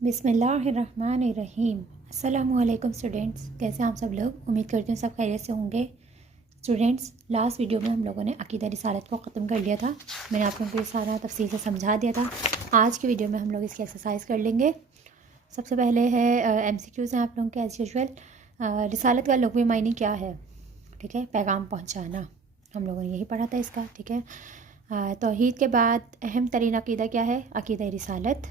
بسم اللہ الرحمن الرحیم۔ السلام علیکم اسٹوڈینٹس، کیسے ہیں آپ سب لوگ؟ امید کرتی ہوں سب خیریت سے ہوں گے۔ اسٹوڈینٹس، لاسٹ ویڈیو میں ہم لوگوں نے عقیدہ رسالت کو ختم کر لیا تھا۔ میں نے آپ لوگوں کو یہ سارا تفصیل سے سمجھا دیا تھا۔ آج کی ویڈیو میں ہم لوگ اس کی ایکسرسائز کر لیں گے۔ سب سے پہلے ہے ایم سی کیوز ہیں آپ لوگوں کے ایز یوزول۔ رسالت کا لغوی معنی کیا ہے؟ ٹھیک ہے، پیغام پہنچانا، ہم لوگوں نے یہی پڑھا تھا اس کا۔ ٹھیک ہے، توحید کے بعد اہم ترین عقیدہ کیا ہے؟ عقیدہ رسالت۔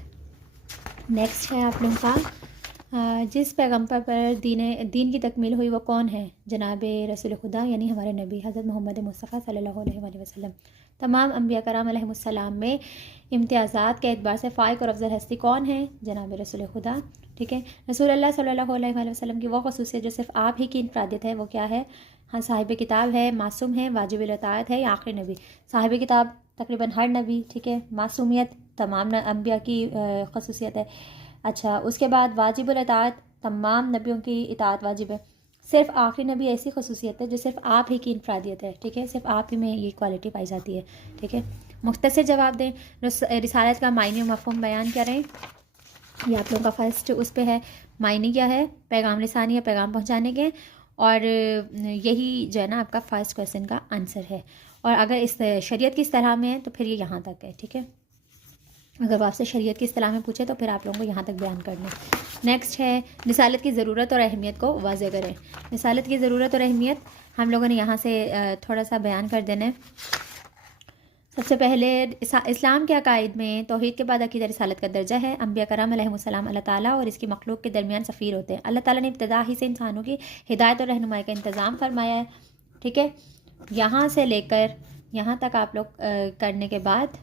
نیکسٹ ہے آپ لوگوں کا جس پیغمبر پر دین کی تکمیل ہوئی وہ کون ہے؟ جناب رسول خدا یعنی ہمارے نبی حضرت محمد مصطفیٰ صلی اللہ علیہ وآلہ وسلم۔ تمام انبیاء کرام علیہ السلام میں امتیازات کے اعتبار سے فائق اور افضل ہستی کون ہے؟ جناب رسول خدا۔ ٹھیک ہے، رسول اللہ صلی اللہ علیہ وآلہ وسلم کی وہ خصوصیت جو صرف آپ ہی کی انفرادیت ہے وہ کیا ہے؟ ہاں، صاحب کتاب ہے، معصوم ہے، واجب الاطاعت ہے یا آخری نبی؟ صاحب کتاب تقریباً ہر نبی، ٹھیک ہے، معصومیت تمام انبیاء کی خصوصیت ہے۔ اچھا، اس کے بعد واجب الاطاعت، تمام نبیوں کی اطاعت واجب ہے۔ صرف آخری نبی ایسی خصوصیت ہے جو صرف آپ ہی کی انفرادیت ہے، ٹھیک ہے، صرف آپ ہی میں یہ کوالٹی پائی جاتی ہے۔ ٹھیک ہے، مختصر جواب دیں۔ رسالت کا معنی و مفہوم بیان کریں۔ یہ آپ لوگوں کا فرسٹ اس پہ ہے، معنی کیا ہے؟ پیغام رسانی یا پیغام پہنچانے کے، اور یہی جو ہے نا آپ کا فرسٹ کویسچن کا آنسر ہے۔ اور اگر اس شریعت کی اصطلاح میں ہے تو پھر یہ یہاں تک ہے۔ ٹھیک ہے، اگر آپ سے شریعت کی اصطلاح میں پوچھے تو پھر آپ لوگوں کو یہاں تک بیان کرنا ہے۔ نیکسٹ ہے رسالت کی ضرورت اور اہمیت کو واضح کریں۔ رسالت کی ضرورت اور اہمیت ہم لوگوں نے یہاں سے تھوڑا سا بیان کر دینا ہے۔ سب سے پہلے اسلام کے عقائد میں توحید کے بعد عقیدہ رسالت کا درجہ ہے۔ انبیاء کرام علیہ السلام اللہ تعالیٰ اور اس کی مخلوق کے درمیان سفیر ہوتے ہیں۔ اللہ تعالیٰ نے ابتدا ہی سے انسانوں کی ہدایت اور رہنمائی کا انتظام فرمایا ہے۔ ٹھیک ہے، یہاں سے لے کر یہاں تک آپ لوگ کرنے کے بعد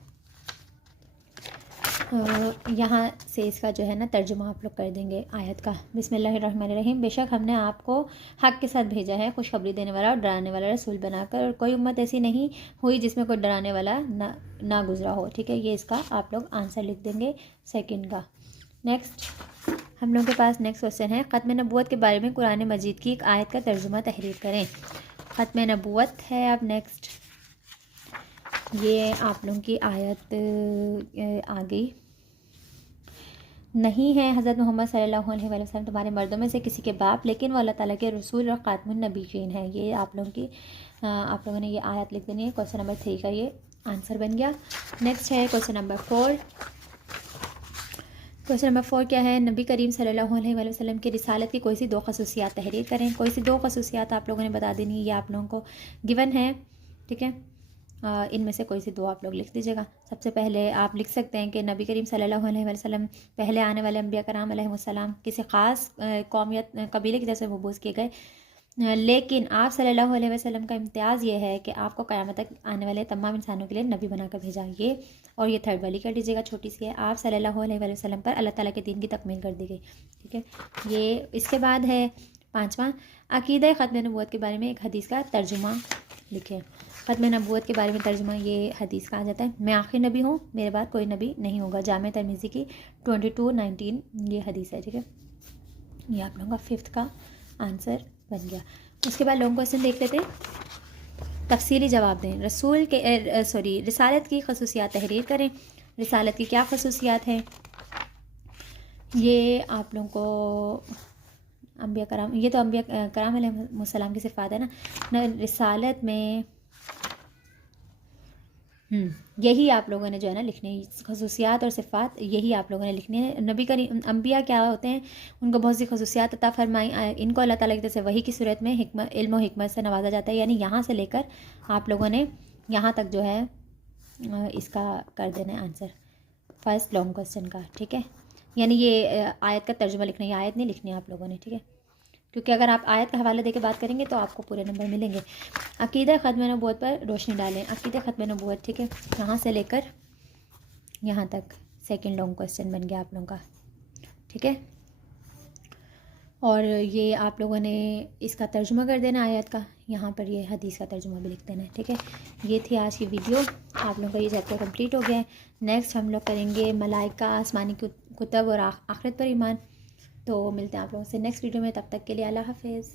یہاں سے اس کا جو ہے نا ترجمہ آپ لوگ کر دیں گے آیت کا۔ بسم اللہ الرحمن الرحیم۔ بے شک ہم نے آپ کو حق کے ساتھ بھیجا ہے، خوشخبری دینے والا اور ڈرانے والا رسول بنا کر، اور کوئی امت ایسی نہیں ہوئی جس میں کوئی ڈرانے والا نہ گزرا ہو۔ ٹھیک ہے، یہ اس کا آپ لوگ آنسر لکھ دیں گے سیکنڈ کا۔ نیکسٹ ہم لوگوں کے پاس نیکسٹ کویسچن ہے، ختم نبوت کے بارے میں قرآن مجید کی ایک آیت کا ترجمہ تحریر کریں۔ ختم نبوت ہے اب نیکسٹ، یہ آپ لوگوں کی آیت آ گئی۔ نہیں ہے حضرت محمد صلی اللہ علیہ وآلہ وسلم تمہارے مردوں میں سے کسی کے باپ، لیکن وہ اللہ تعالیٰ کے رسول اور خاتم النبیین ہے۔ یہ آپ لوگوں نے یہ آیت لکھ دینی ہے۔ کویسچن نمبر 3 کا یہ آنسر بن گیا۔ نیکسٹ ہے کویسچن نمبر 4۔ کویسچن نمبر 4 کیا ہے؟ نبی کریم صلی اللہ علیہ وآلہ وسلم کی رسالت کی کوئی سی 2 خصوصیات تحریر کریں۔ کوئی سی 2 خصوصیات آپ لوگوں نے بتا دینی ہے، یہ آپ لوگوں کو گیون ہے۔ ٹھیک ہے، ان میں سے کوئی سی 2 آپ لوگ لکھ دیجیے گا۔ سب سے پہلے آپ لکھ سکتے ہیں کہ نبی کریم صلی اللہ علیہ وآلہ وسلم پہلے آنے والے انبیاء کرام علیہ السلام کسی خاص قومیت قبیلے کی طرف سے مبعوث کیے گئے، لیکن آپ صلی اللہ علیہ وسلم کا امتیاز یہ ہے کہ آپ کو قیامت تک آنے والے تمام انسانوں کے لیے نبی بنا کر بھیجا۔ یہ اور یہ تھرڈ والی کر دیجیے گا، چھوٹی سی ہے، آپ صلی اللہ علیہ وآلہ وسلم پر اللہ تعالیٰ کے دین کی تکمیل کر دی گئی۔ ٹھیک ہے، یہ اس کے بعد ہے 5واں، عقیدہ ختم نبوت کے بارے میں ایک حدیث کا ترجمہ لکھیں۔ ختم نبوت کے بارے میں ترجمہ یہ حدیث کا آ جاتا ہے، میں آخری نبی ہوں، میرے بعد کوئی نبی نہیں ہوگا، جامع ترمذی کی 2219 یہ حدیث ہے۔ ٹھیک ہے، یہ آپ لوگوں کا 5th کا آنسر بن گیا۔ اس کے بعد لانگ کویسچن دیکھ لیتے ہیں، تفصیلی جواب دیں۔ رسالت کی خصوصیات تحریر کریں۔ رسالت کی کیا خصوصیات ہیں؟ یہ آپ لوگوں کو انبیاء کرام، یہ تو انبیاء کرام علیہ السلام کی صفات ہے نا رسالت میں، یہی آپ لوگوں نے جو ہے نا لکھنے، خصوصیات اور صفات یہی آپ لوگوں نے لکھنے ہیں۔ نبی کریم انبیاء کیا ہوتے ہیں؟ ان کو بہت سی خصوصیات عطا فرمائی، ان کو اللہ تعالیٰ کی طرف سے وحی کی صورت میں علم و حکمت سے نوازا جاتا ہے، یعنی یہاں سے لے کر آپ لوگوں نے یہاں تک جو ہے اس کا کر دینا ہے آنسر فرسٹ لانگ کویسچن کا۔ ٹھیک ہے، یعنی یہ آیت کا ترجمہ لکھنا ہے، یہ آیت نہیں لکھنی ہے آپ لوگوں نے۔ ٹھیک ہے، کیونکہ اگر آپ آیت کا حوالہ دے کے بات کریں گے تو آپ کو پورے نمبر ملیں گے۔ عقیدہ ختم نبوت پر روشنی ڈالیں۔ عقیدہ ختم نبوت، ٹھیک ہے، یہاں سے لے کر یہاں تک سیکنڈ لانگ کویسچن بن گیا آپ لوگوں کا۔ ٹھیک ہے، اور یہ آپ لوگوں نے اس کا ترجمہ کر دینا آیت کا، یہاں پر یہ حدیث کا ترجمہ بھی لکھ دینا ہے۔ ٹھیک ہے، یہ تھی آج کی ویڈیو، آپ لوگوں کا یہ چیپٹر کمپلیٹ ہو گیا ہے۔ نیکسٹ ہم لوگ کریں گے ملائکہ، آسمانی کتب اور آخرت پر ایمان۔ تو ملتے ہیں آپ لوگوں سے نیکسٹ ویڈیو میں، تب تک کے لیے اللہ حافظ۔